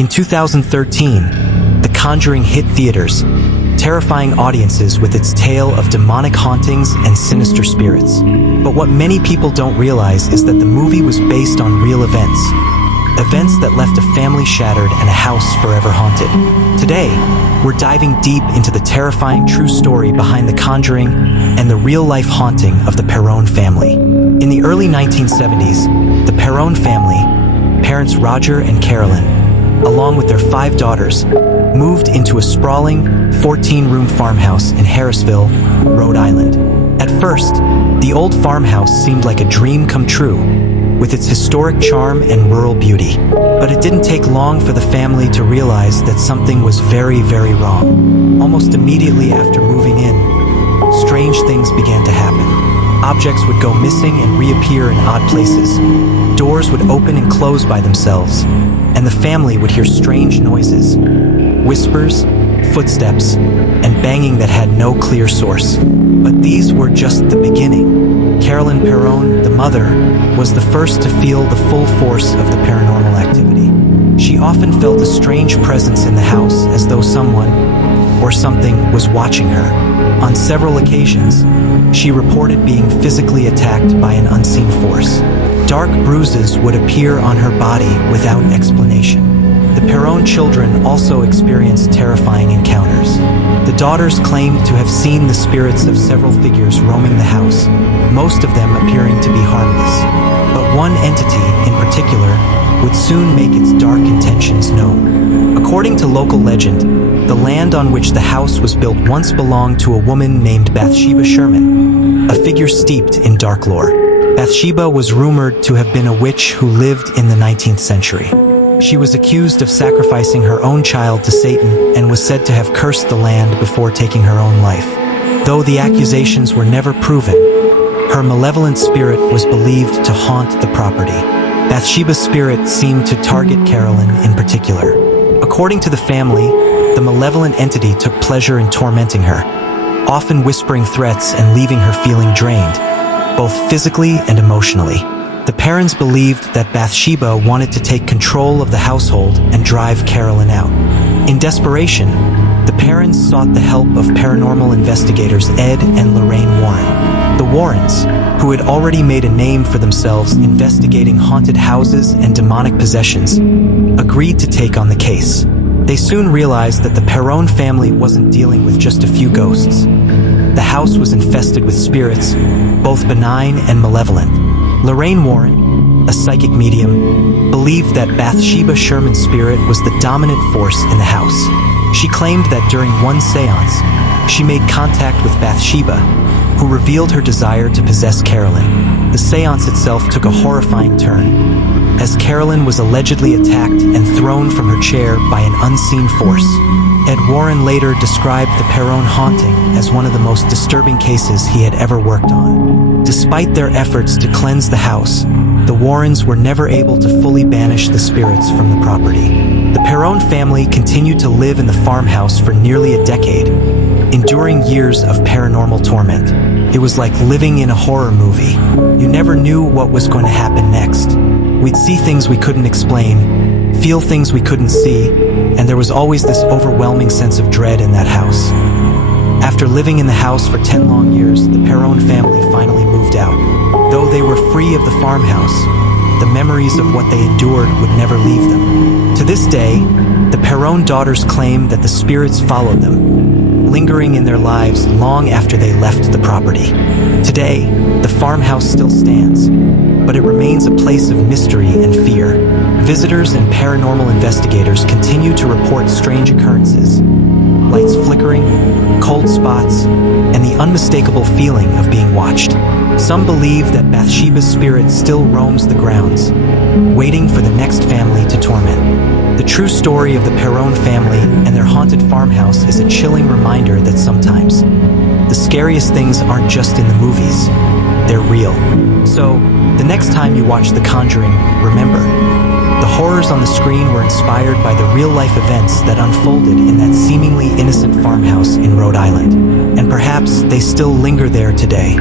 In 2013, The Conjuring hit theaters, terrifying audiences with its tale of demonic hauntings and sinister spirits. But what many people don't realize is that the movie was based on real events. Events that left a family shattered and a house forever haunted. Today, we're diving deep into the terrifying true story behind The Conjuring and the real-life haunting of the Perron family. In the early 1970s, the Perron family, parents Roger and Carolyn, along with their 5 daughters, moved into a sprawling 14-room farmhouse in Harrisville, Rhode Island. At first, the old farmhouse seemed like a dream come true, with its historic charm and rural beauty. But it didn't take long for the family to realize that something was very, very wrong. Almost immediately after moving in, strange things began to happen. Objects would go missing and reappear in odd places. Doors would open and close by themselves, and the family would hear strange noises, whispers, footsteps, and banging that had no clear source. But these were just the beginning. Carolyn Perron, the mother, was the first to feel the full force of the paranormal activity. She often felt a strange presence in the house, as though someone or something was watching her. On several occasions, she reported being physically attacked by an unseen force. Dark bruises would appear on her body without explanation. The Perron children also experienced terrifying encounters. The daughters claimed to have seen the spirits of several figures roaming the house, most of them appearing to be harmless. But one entity, in particular, would soon make its dark intentions known. According to local legend, the land on which the house was built once belonged to a woman named Bathsheba Sherman, a figure steeped in dark lore. Bathsheba was rumored to have been a witch who lived in the 19th century. She was accused of sacrificing her own child to Satan and was said to have cursed the land before taking her own life. Though the accusations were never proven, her malevolent spirit was believed to haunt the property. Bathsheba's spirit seemed to target Carolyn in particular. According to the family, the malevolent entity took pleasure in tormenting her, often whispering threats and leaving her feeling drained, both physically and emotionally. The Perrons believed that Bathsheba wanted to take control of the household and drive Carolyn out. In desperation, the Perrons sought the help of paranormal investigators Ed and Lorraine Warren. The Warrens, who had already made a name for themselves investigating haunted houses and demonic possessions, agreed to take on the case. They soon realized that the Perron family wasn't dealing with just a few ghosts. The house was infested with spirits, both benign and malevolent. Lorraine Warren, a psychic medium, believed that Bathsheba Sherman's spirit was the dominant force in the house. She claimed that during one seance, she made contact with Bathsheba, who revealed her desire to possess Carolyn. The seance itself took a horrifying turn, as Carolyn was allegedly attacked and thrown from her chair by an unseen force. Ed Warren later described the Perron haunting as one of the most disturbing cases he had ever worked on. Despite their efforts to cleanse the house, the Warrens were never able to fully banish the spirits from the property. The Perron family continued to live in the farmhouse for nearly a decade, enduring years of paranormal torment. It was like living in a horror movie. You never knew what was going to happen next. We'd see things we couldn't explain, feel things we couldn't see, and there was always this overwhelming sense of dread in that house. After living in the house for 10 long years, the Perron family finally moved out. Though they were free of the farmhouse, the memories of what they endured would never leave them. To this day, the Perron daughters claim that the spirits followed them, lingering in their lives long after they left the property. Today, the farmhouse still stands, but it remains a place of mystery and fear. Visitors and paranormal investigators continue to report strange occurrences, lights flickering, cold spots, and the unmistakable feeling of being watched. Some believe that Bathsheba's spirit still roams the grounds, waiting for the next family to torment. The true story of the Perron family and their haunted farmhouse is a chilling reminder that sometimes the scariest things aren't just in the movies, they're real. So, the next time you watch The Conjuring, remember, the horrors on the screen were inspired by the real-life events that unfolded in that seemingly innocent farmhouse in Rhode Island. And perhaps they still linger there today,